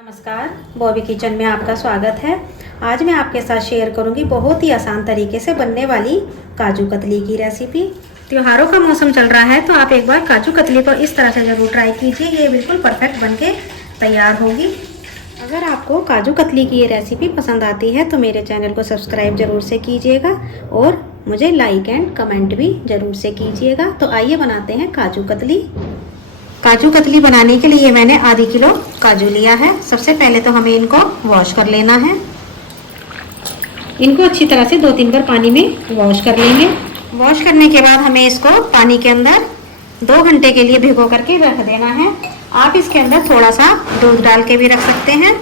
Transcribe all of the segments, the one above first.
नमस्कार, बॉबी किचन में आपका स्वागत है। आज मैं आपके साथ शेयर करूंगी बहुत ही आसान तरीके से बनने वाली काजू कतली की रेसिपी। त्योहारों का मौसम चल रहा है तो आप एक बार काजू कतली को इस तरह से ज़रूर ट्राई कीजिए। ये बिल्कुल परफेक्ट बनके तैयार होगी। अगर आपको काजू कतली की ये रेसिपी पसंद आती है तो मेरे चैनल को सब्सक्राइब ज़रूर से कीजिएगा और मुझे लाइक एंड कमेंट भी ज़रूर से कीजिएगा। तो आइए बनाते हैं काजू कतली। काजू कतली बनाने के लिए मैंने आधी किलो काजू लिया है। सबसे पहले तो हमें इनको वॉश कर लेना है। इनको अच्छी तरह से 2-3 बार पानी में वॉश कर लेंगे। वॉश करने के बाद हमें इसको पानी के अंदर 2 घंटे के लिए भिगो करके रख देना है। आप इसके अंदर थोड़ा सा दूध डाल के भी रख सकते हैं,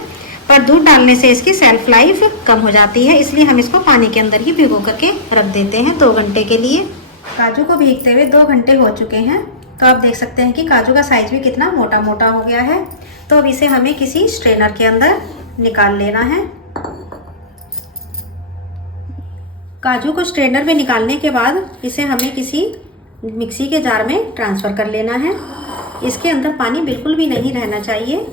पर दूध डालने से इसकी सेल्फ लाइफ कम हो जाती है, इसलिए हम इसको पानी के अंदर ही भिगो करके रख देते हैं 2 घंटे के लिए। काजू को भीगते हुए 2 घंटे हो चुके हैं, तो आप देख सकते हैं कि काजू का साइज भी कितना मोटा मोटा हो गया है। तो अब इसे हमें किसी स्ट्रेनर के अंदर निकाल लेना है। काजू को स्ट्रेनर में निकालने के बाद इसे हमें किसी मिक्सी के जार में ट्रांसफ़र कर लेना है। इसके अंदर पानी बिल्कुल भी नहीं रहना चाहिए।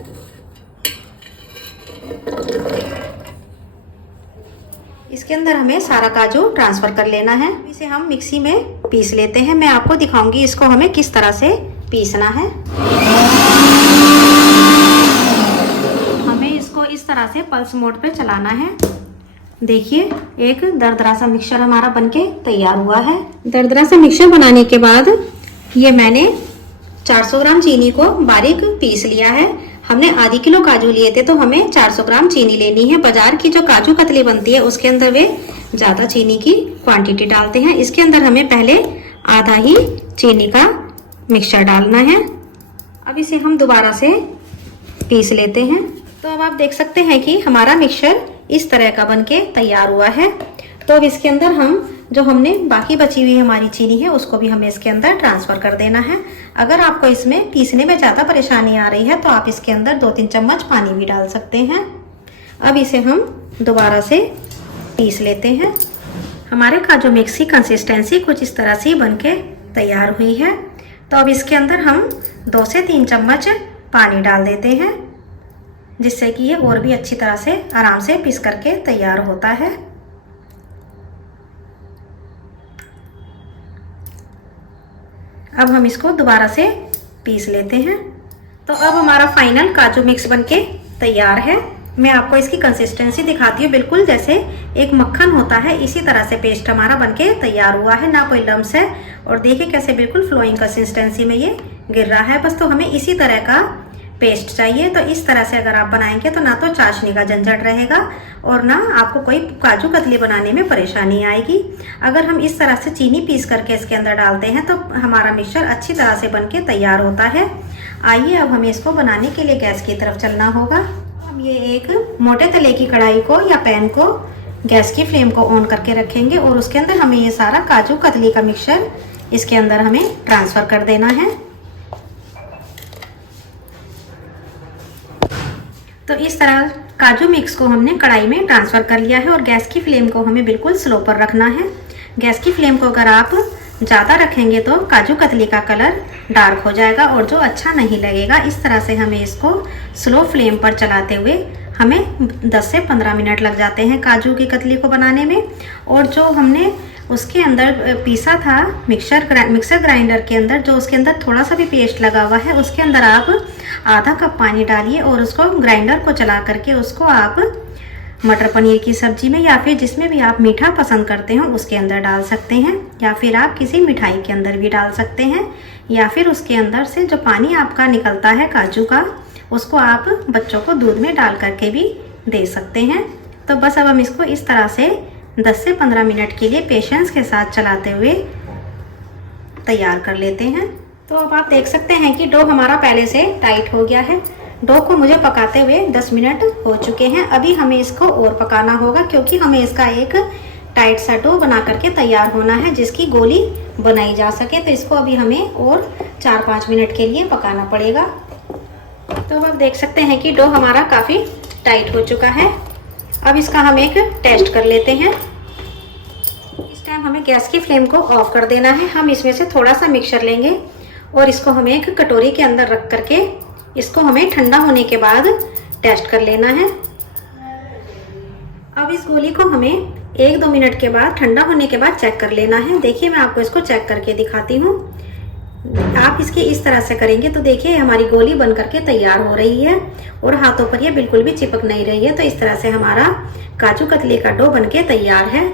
इसके अंदर हमें सारा काजू ट्रांसफ़र कर लेना है। इसे हम मिक्सी में पीस लेते हैं। मैं आपको दिखाऊंगी इसको हमें किस तरह से पीसना है। हमें इसको इस तरह से पल्स मोड पे चलाना है। देखिए, एक दरदरा सा मिक्सचर हमारा बनके तैयार हुआ है। दरदरा सा मिक्सचर बनाने के बाद ये मैंने 400 ग्राम चीनी को बारीक पीस लिया है। हमने आधी किलो काजू लिए थे तो हमें 400 ग्राम चीनी लेनी है। बाजार की जो काजू कतली बनती है उसके अंदर वे ज़्यादा चीनी की क्वांटिटी डालते हैं। इसके अंदर हमें पहले आधा ही चीनी का मिक्सचर डालना है। अब इसे हम दोबारा से पीस लेते हैं। तो अब आप देख सकते हैं कि हमारा मिक्सचर इस तरह का बनके तैयार हुआ है। तो अब इसके अंदर हम जो हमने बाकी बची हुई हमारी चीनी है उसको भी हमें इसके अंदर ट्रांसफ़र कर देना है। अगर आपको इसमें पीसने में ज़्यादा परेशानी आ रही है तो आप इसके अंदर 2-3 चम्मच पानी भी डाल सकते हैं। अब इसे हम दोबारा से पीस लेते हैं। हमारे काजू मिक्स की कंसिस्टेंसी कुछ इस तरह से बनके तैयार हुई है। तो अब इसके अंदर हम 2 से 3 चम्मच पानी डाल देते हैं, जिससे कि ये और भी अच्छी तरह से आराम से पीस करके तैयार होता है। अब हम इसको दोबारा से पीस लेते हैं। तो अब हमारा फाइनल काजू मिक्स बनके तैयार है। मैं आपको इसकी कंसिस्टेंसी दिखाती हूँ। बिल्कुल जैसे एक मक्खन होता है इसी तरह से पेस्ट हमारा बनके तैयार हुआ है, ना कोई लम्स है। और देखिए कैसे बिल्कुल फ्लोइंग कंसिस्टेंसी में ये गिर रहा है। बस तो हमें इसी तरह का पेस्ट चाहिए। तो इस तरह से अगर आप बनाएंगे तो ना तो चाशनी का झंझट रहेगा और ना आपको कोई काजू कतली बनाने में परेशानी आएगी। अगर हम इस तरह से चीनी पीस करके इसके अंदर डालते हैं तो हमारा मिक्सचर अच्छी तरह से बनके तैयार होता है। आइए अब हमें इसको बनाने के लिए गैस की तरफ चलना होगा। हम ये एक मोटे तले की कढ़ाई को या पैन को गैस की फ्लेम को ऑन करके रखेंगे और उसके अंदर हमें ये सारा काजू कतली का मिक्सचर इसके अंदर हमें ट्रांसफ़र कर देना है। तो इस तरह काजू मिक्स को हमने कढ़ाई में ट्रांसफ़र कर लिया है और गैस की फ्लेम को हमें बिल्कुल स्लो पर रखना है। गैस की फ्लेम को अगर आप ज़्यादा रखेंगे तो काजू कतली का कलर डार्क हो जाएगा और जो अच्छा नहीं लगेगा। इस तरह से हमें इसको स्लो फ्लेम पर चलाते हुए हमें 10 से 15 मिनट लग जाते हैं काजू की कतली को बनाने में। और जो हमने उसके अंदर पीसा था मिक्सर ग्राइंडर के अंदर, जो उसके अंदर थोड़ा सा भी पेस्ट लगा हुआ है, उसके अंदर आप आधा कप पानी डालिए और उसको ग्राइंडर को चला करके उसको आप मटर पनीर की सब्जी में या फिर जिसमें भी आप मीठा पसंद करते हो उसके अंदर डाल सकते हैं, या फिर आप किसी मिठाई के अंदर भी डाल सकते हैं, या फिर उसके अंदर से जो पानी आपका निकलता है काजू का उसको आप बच्चों को दूध में डाल करके भी दे सकते हैं। तो बस अब हम इसको इस तरह से 10 से 15 मिनट के लिए पेशेंस के साथ चलाते हुए तैयार कर लेते हैं। तो अब आप देख सकते हैं कि डो हमारा पहले से टाइट हो गया है। डो को मुझे पकाते हुए 10 मिनट हो चुके हैं। अभी हमें इसको और पकाना होगा क्योंकि हमें इसका एक टाइट सा डो बना करके तैयार होना है जिसकी गोली बनाई जा सके। तो इसको अभी हमें और 4-5 मिनट के लिए पकाना पड़ेगा। तो अब आप देख सकते हैं कि डो हमारा काफ़ी टाइट हो चुका है। अब इसका हम एक टेस्ट कर लेते हैं। इस टाइम हमें गैस की फ्लेम को ऑफ कर देना है। हम इसमें से थोड़ा सा मिक्सचर लेंगे और इसको हमें एक कटोरी के अंदर रख करके इसको हमें ठंडा होने के बाद टेस्ट कर लेना है। अब इस गोली को हमें 1-2 मिनट के बाद, ठंडा होने के बाद चेक कर लेना है। देखिए मैं आपको इसको चेक करके दिखाती हूँ। आप इसके इस तरह से करेंगे तो देखिए हमारी गोली बन करके तैयार हो रही है और हाथों पर ये बिल्कुल भी चिपक नहीं रही है। तो इस तरह से हमारा काजू कतली का डो बनके तैयार है।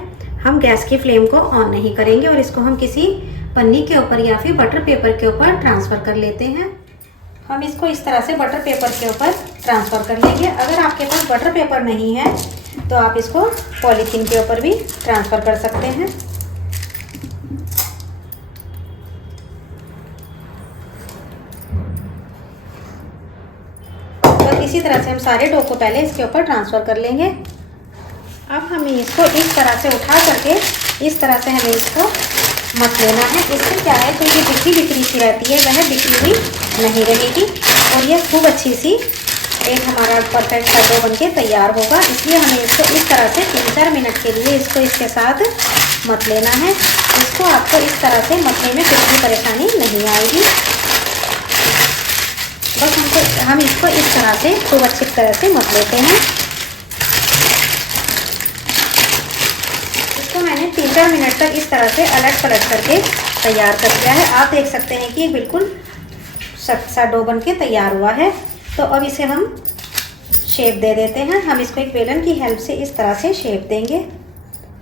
हम गैस की फ्लेम को ऑन नहीं करेंगे और इसको हम किसी पन्नी के ऊपर या फिर बटर पेपर के ऊपर ट्रांसफ़र कर लेते हैं। हम इसको इस तरह से बटर पेपर के ऊपर ट्रांसफ़र कर लेंगे। अगर आपके पास बटर पेपर नहीं है तो आप इसको पॉलीथीन के ऊपर भी ट्रांसफ़र कर सकते हैं। तो इसी तरह से हम सारे डो को पहले इसके ऊपर ट्रांसफ़र कर लेंगे। अब हमें इसको इस तरह से उठा करके इस तरह से हमें इसको मत लेना है। इससे क्या है, तो ये बिखरी सी रहती है, वह बिखरी हुई नहीं रहेगी और ये खूब अच्छी सी एक हमारा परफेक्ट सा डो बनके तैयार होगा। इसलिए हमें इसको इस तरह से 3-4 मिनट के लिए इसको इसके साथ मत लेना है। इसको आपको इस तरह से मतने में कोई भी परेशानी नहीं आएगी। बस हम इसको इस तरह से खूब अच्छी तरह से मत लेते हैं। इसको मैंने 3-4 मिनट तक इस तरह से अलट पलट करके तैयार कर दिया है। आप देख सकते हैं कि बिल्कुल सख्त सा डो बनके तैयार हुआ है। तो अब इसे हम शेप दे देते हैं। हम इसको एक बेलन की हेल्प से इस तरह से शेप देंगे।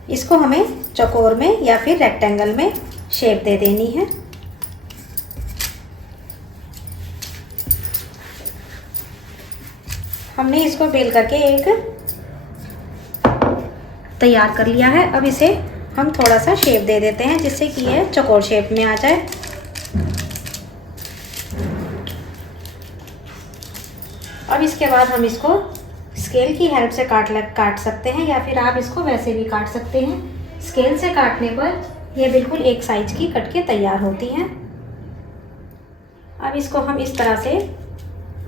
इसको हमें चौकोर में या फिर रेक्टेंगल में शेप दे देनी है। हमने इसको बेल करके एक तैयार कर लिया है। अब इसे हम थोड़ा सा शेप दे देते हैं जिससे कि यह चौकोर शेप में आ जाए। अब इसके बाद हम इसको स्केल की हेल्प से काट सकते हैं या फिर आप इसको वैसे भी काट सकते हैं। स्केल से काटने पर यह बिल्कुल एक साइज की कट के तैयार होती हैं। अब इसको हम इस तरह से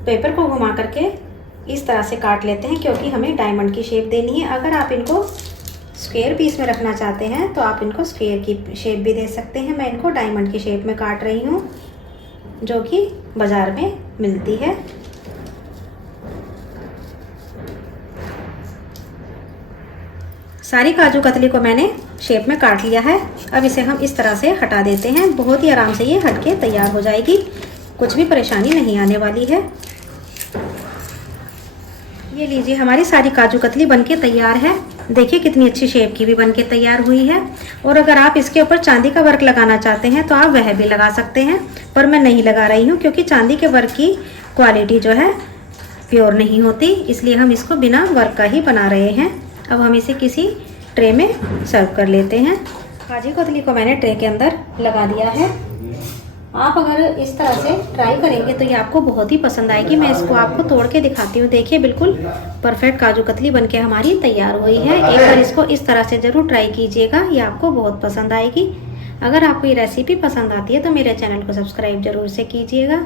पेपर को घुमा करके इस तरह से काट लेते हैं क्योंकि हमें डायमंड की शेप देनी है। अगर आप इनको स्क्वायर पीस में रखना चाहते हैं तो आप इनको स्क्वायर की शेप भी दे सकते हैं। मैं इनको डायमंड की शेप में काट रही हूँ जो कि बाज़ार में मिलती है। सारी काजू कतली को मैंने शेप में काट लिया है। अब इसे हम इस तरह से हटा देते हैं। बहुत ही आराम से ये हट के तैयार हो जाएगी, कुछ भी परेशानी नहीं आने वाली है। ये लीजिए हमारी सारी काजू कतली बनके तैयार है। देखिए कितनी अच्छी शेप की भी बनके तैयार हुई है। और अगर आप इसके ऊपर चांदी का वर्क लगाना चाहते हैं तो आप वह भी लगा सकते हैं, पर मैं नहीं लगा रही हूँ क्योंकि चांदी के वर्क की क्वालिटी जो है प्योर नहीं होती, इसलिए हम इसको बिना वर्क का ही बना रहे हैं। अब हम इसे किसी ट्रे में सर्व कर लेते हैं। काजू कतली को मैंने ट्रे के अंदर लगा दिया है। आप अगर इस तरह से ट्राई करेंगे तो ये आपको बहुत ही पसंद आएगी। मैं इसको आपको तोड़ के दिखाती हूँ। देखिए बिल्कुल परफेक्ट काजू कतली बनके हमारी तैयार हुई है। एक बार इसको इस तरह से ज़रूर ट्राई कीजिएगा, ये आपको बहुत पसंद आएगी। अगर आपको ये रेसिपी पसंद आती है तो मेरे चैनल को सब्सक्राइब जरूर से कीजिएगा।